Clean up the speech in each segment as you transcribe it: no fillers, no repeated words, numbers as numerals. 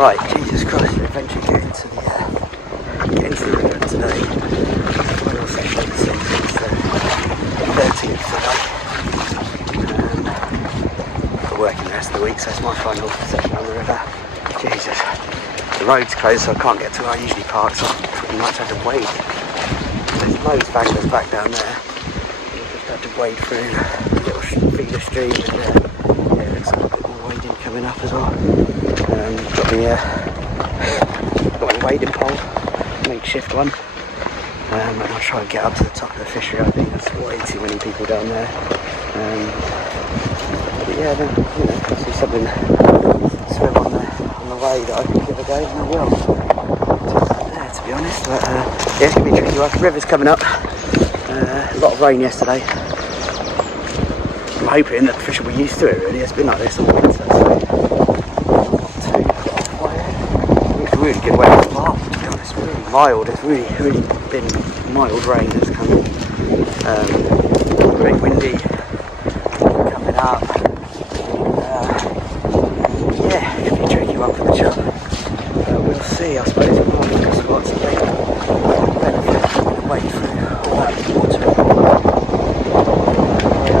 Right, Jesus Christ, we're eventually getting to the river today. Well, also for the season, it's the 13th today. We're working the rest of the week, so it's my final session on the river. Jesus. The road's closed, so I can't get to where I usually park, so I pretty much had to wade. There's loads of anglers back down there. I just had to wade through a little feeder stream, and yeah, it looks like a bit more wading coming up as well. Got my wading pole, makeshift one, and I'll try and get up to the top of the fishery. I think there's way too many people down there. But yeah, then, you know, if I see something swim on the way that I can give a go, then I will. There, to be honest, but yeah, it's going to be tricky work. The river's coming up. A lot of rain yesterday. I'm hoping that the fish will be used to it, really. It's been like this all winter, so it's a really good way to start, to be honest. Really mild. It's really been mild rain that's coming. Very windy coming up. Yeah, it'll be a tricky one for the chub. We'll see, I suppose. We'll look at spots and wade through all that water.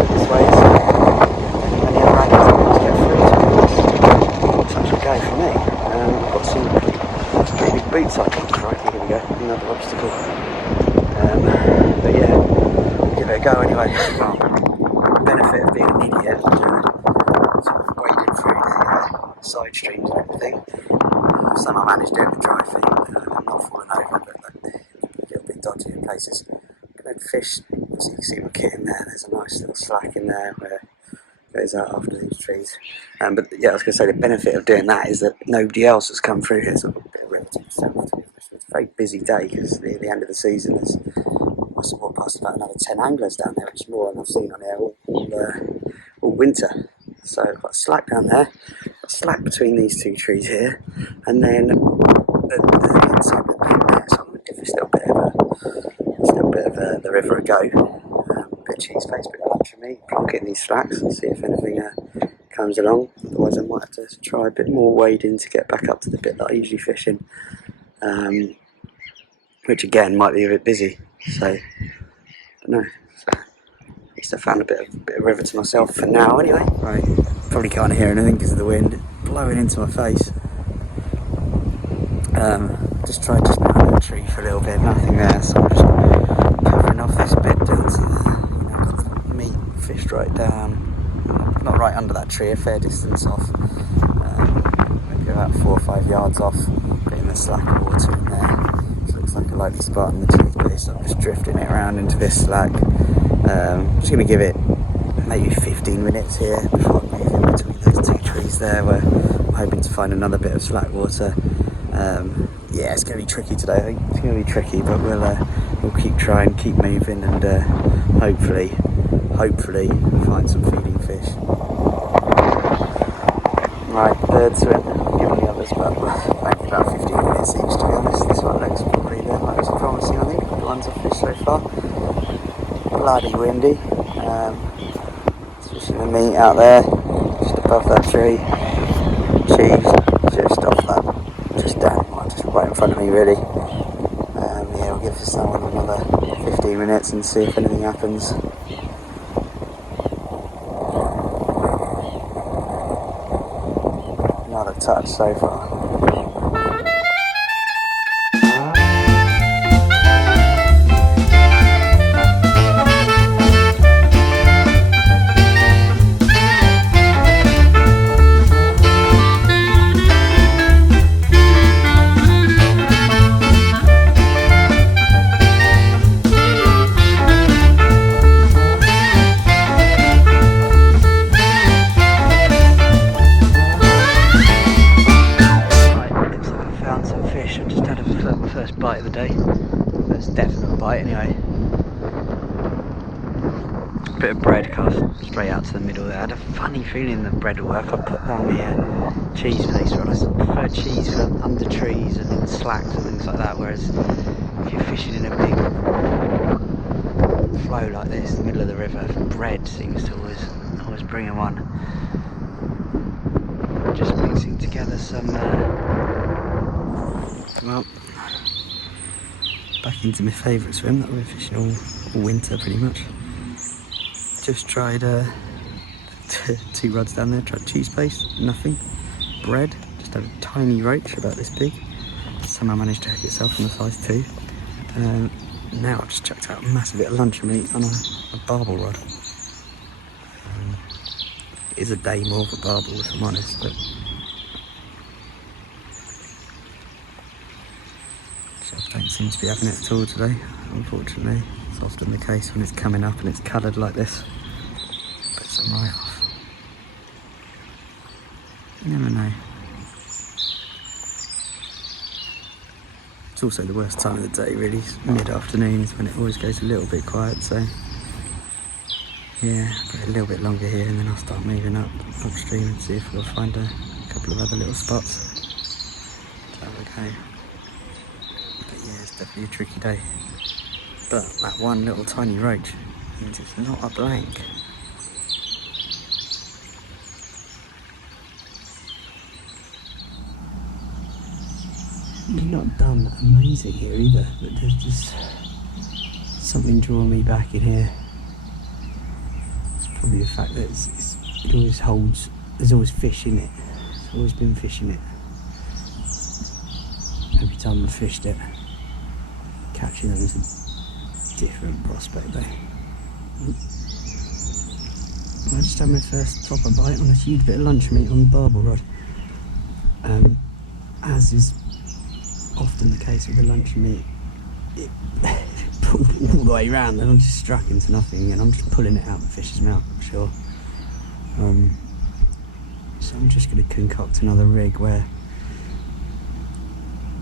This way is many other anglers that want to get through, so such a go for me. I've got some pretty big boots I think. Crikey, here we go, another obstacle. But yeah, give it a go anyway. Well, the benefit of being an idiot and sort of wading through the side streams and everything. Some I managed to do with dry feet, I'm not falling over, but a little bit dodgy in places. Good fish, so you can see my kit in there. There's a nice little slack in there where it goes out after these trees. But yeah, I was going to say the benefit of doing that is that nobody else has come through here, so a bit of river to yourself. It's a very busy day because at the end of the season there's must have walked past about another 10 anglers down there, which is more than I've seen on here all winter. So I've got a slack down there, a slack between these two trees here, and then the inside the pin there, so I'm going to give this little bit of the river a go. A bit of cheese paste, bit of lunch for me, plonk it in these slacks and see if anything comes along. Otherwise I might have to try a bit more wading to get back up to the bit that I usually fish in, which again might be a bit busy, so I don't know. So, at least I found a bit of river to myself for now anyway. Right, probably can't hear anything because of the wind blowing into my face. Just tried just behind the tree for a little bit, nothing there, so I'm just covering off this bit down to got the meat fished right down, not right under that tree, a fair distance off, maybe about 4 or 5 yards off, getting the slack of water in there. So looks like a likely spot in the cheese base, so I'm just drifting it around into this slack. Just going to give it maybe 15 minutes here before I move in between those two trees there, where I'm hoping to find another bit of slack water. Yeah, it's going to be tricky today. I think it's going to be tricky, but we'll keep trying, keep moving, and hopefully find some feeding fish. Right, birds swim. Give the others maybe about 15 minutes each, to be honest. This one looks probably the most promising, I think, the ones I've fished so far. Bloody windy. Fishing the meat out there, just above that tree. Cheese, just off that, just down, just right in front of me really. Yeah, we'll give this one another 15 minutes and see if anything happens. Not a touch so far. Bite of the day. That's definite bite anyway. Bit of bread cast straight out to the middle there. I had a funny feeling the bread will work. I put down the cheese paste on. I prefer cheese for under trees and in slacks and things like that, whereas if you're fishing in a big flow like this, the middle of the river, bread seems to always bring one. Just mixing together some Well, back into my favourite swim that I've been fishing all winter pretty much. Just tried 2 rods down there, tried cheese paste, nothing. Bread, just had a tiny roach about this big. Somehow managed to hook itself on the size 2. Now I've just chucked out a massive bit of luncheon meat on a barbel rod. It is a day more for barbel if I'm honest, but I don't seem to be having it at all today, unfortunately. It's often the case when it's coming up and it's coloured like this. Puts them right off. You never know. It's also the worst time of the day really, mid-afternoon is when it always goes a little bit quiet, so yeah, but a little bit longer here and then I'll start moving upstream and see if we'll find a couple of other little spots to have a go. But yeah, it's definitely a tricky day. But that one little tiny roach means it's not a blank. It's not done amazing here either, but there's just something drawing me back in here. It's probably the fact that it always holds, there's always fish in it. There's always been fish in it. Every time I've fished it, catching them is a different prospect though. I just had my first proper bite on a huge bit of lunch meat on the barbel rod. As is often the case with the lunch meat, it pulled all the way around and I just struck into nothing and I'm just pulling it out of the fish's mouth, I'm sure. So I'm just going to concoct another rig where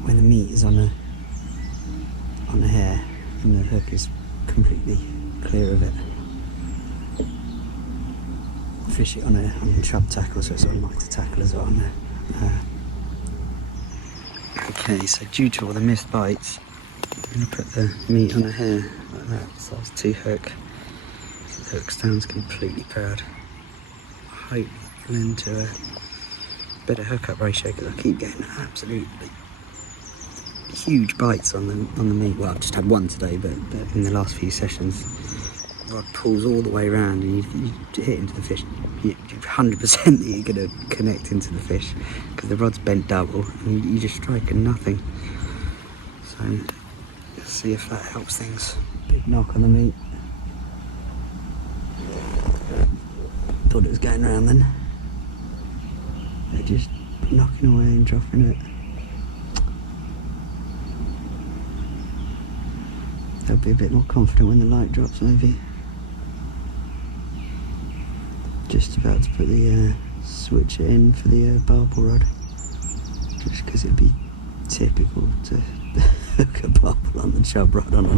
when the meat is on the hair and the hook is completely clear of it, fish it on a chub tackle, so it's on lighter tackle as well on there. Okay, so due to all the missed bites, I'm going to put the meat on a hair like that, so that's 2 hook. So the hook stands completely paired. I hope into a better hookup ratio because I keep getting absolutely huge bites on the meat. Well, I've just had one today, but in the last few sessions, the rod pulls all the way around and you hit into the fish. You're 100% that you're going to connect into the fish because the rod's bent double and you just strike and nothing. So let's see if that helps things. Big knock on the meat. Thought it was going around then. They're just knocking away and dropping it. They'll be a bit more confident when the light drops maybe. Just about to put the switch in for the barbel rod, just because it'd be typical to hook a barbel on the chub rod on a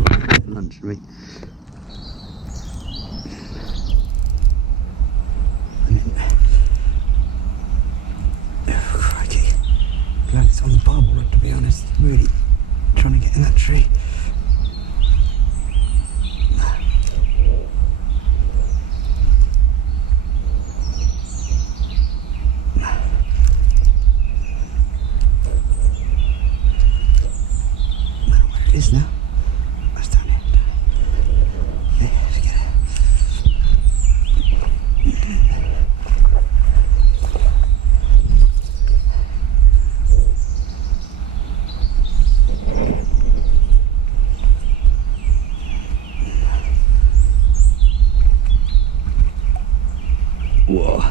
lunch meat. Oh crikey, glad it's on the barbel rod to be honest, really trying to get in that tree. Now, that's down here. Okay, let's get it. Whoa,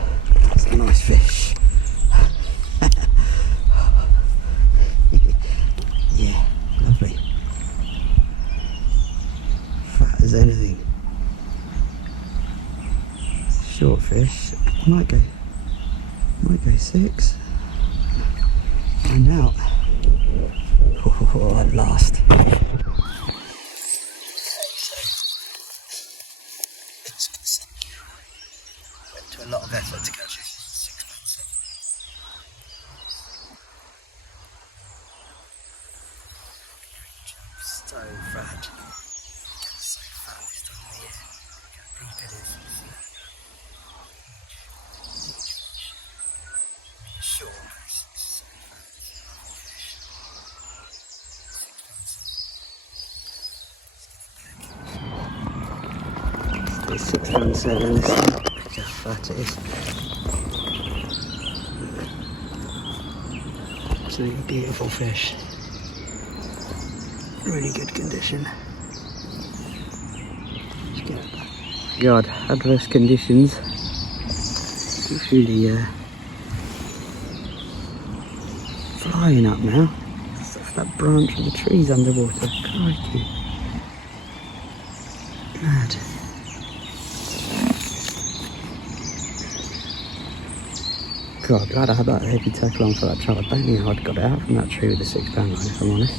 that's a nice fish. Yeah, lovely. As anything. Short fish. Might go 6. Find out. Oh, at last. Went to a lot of effort to catch it. 6 months. So fragile. So fat this time of the year. Look how deep it is. Short, but it's so fat. It's £6.7. Look how fat it is. Absolutely beautiful fish. Really good condition. God, adverse conditions. It's really flying up now. That's that branch of the trees underwater. Crikey. Mad. God, glad I had that heavy tackle on for that trout. I don't think I'd got it out from that tree with a £6 line, if I'm honest.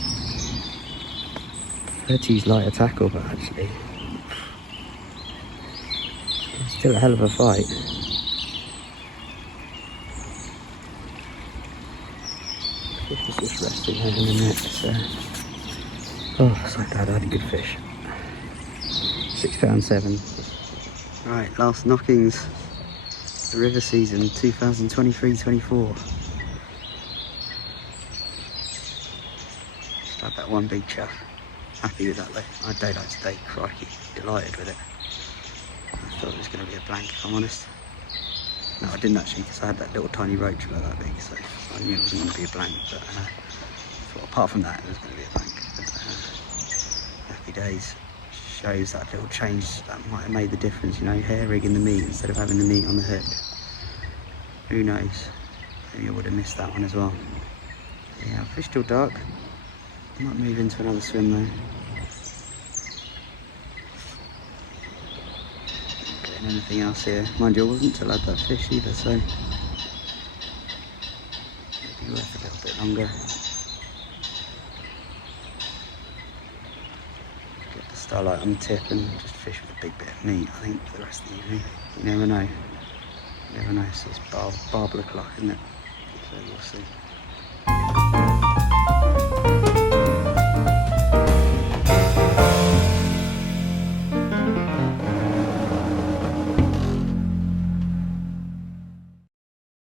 I had to use lighter tackle, but actually, it's still a hell of a fight. Fish was just resting there in the net, so. Oh, so glad I had a good fish. £6.7. Right, last knockings. The river season 2023-24. Just had that one big chuff. Happy with that though. I had daylight today, crikey, delighted with it. I thought it was going to be a blank, if I'm honest. No, I didn't actually, because I had that little tiny roach about that big, so I knew it wasn't going to be a blank. But I thought apart from that, it was going to be a blank. But, happy days. Shows that little change that might have made the difference, you know, hair rigging the meat instead of having the meat on the hook. Who knows? Maybe I would have missed that one as well. Yeah, fish still dark. I might move into another swim though. Not getting anything else here. Mind you, I wasn't till I had that fish either, so it'd be worth a little bit longer. Get the starlight on the tip and just fish with a big bit of meat, I think, for the rest of the evening. You never know. You never know, so it's barb o'clock, isn't it? So we'll see.